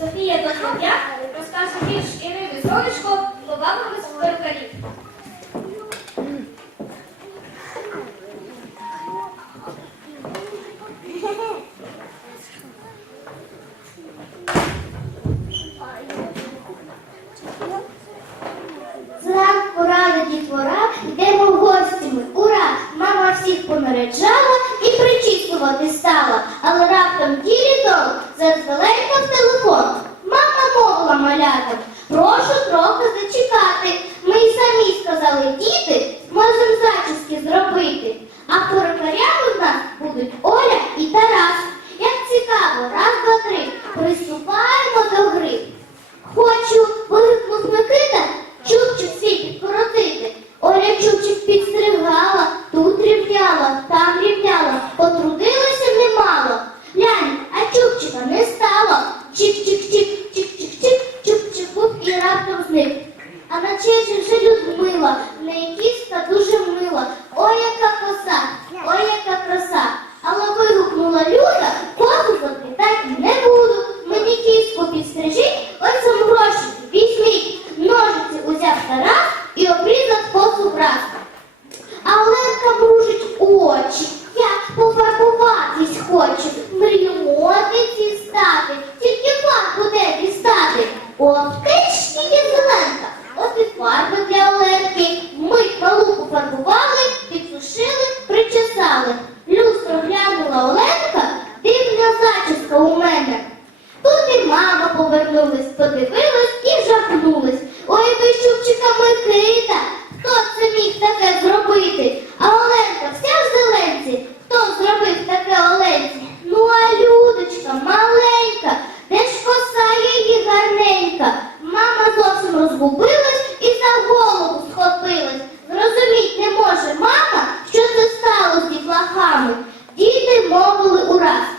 Софія Докоп'як розкаже вірш Ірини Сонечко «Побавимось в перукарів». Зранку рано дітвора, йдемо в. Ура! Мама всіх понаряджала і причісувати стала. Але раптом ділітон зазвеленька в два, три. Приступаємо до гри. Хочу, вигукнув Микита, чубчик свій підкоротити. Оля чубчик підстригала, тут рівняла, там рівняла, потрудилася немало. Глянь, а чубчика не стало. Чик-чик-чик, чик-чик-чик, був і раптом зник. А на черзі вже Людмила, в неї подивилась і жахнулась. Ой, ви щупчика Микита, хто це міг таке зробити? А Оленка вся в зеленці, хто зробив таке Оленці? Ну а Людочка маленька, де ж коса її гарненька? Мама зовсім розгубилась і за голову схопилась. Зрозуміть не може мама, що це стало з дітлахами. Діти мовили ураз.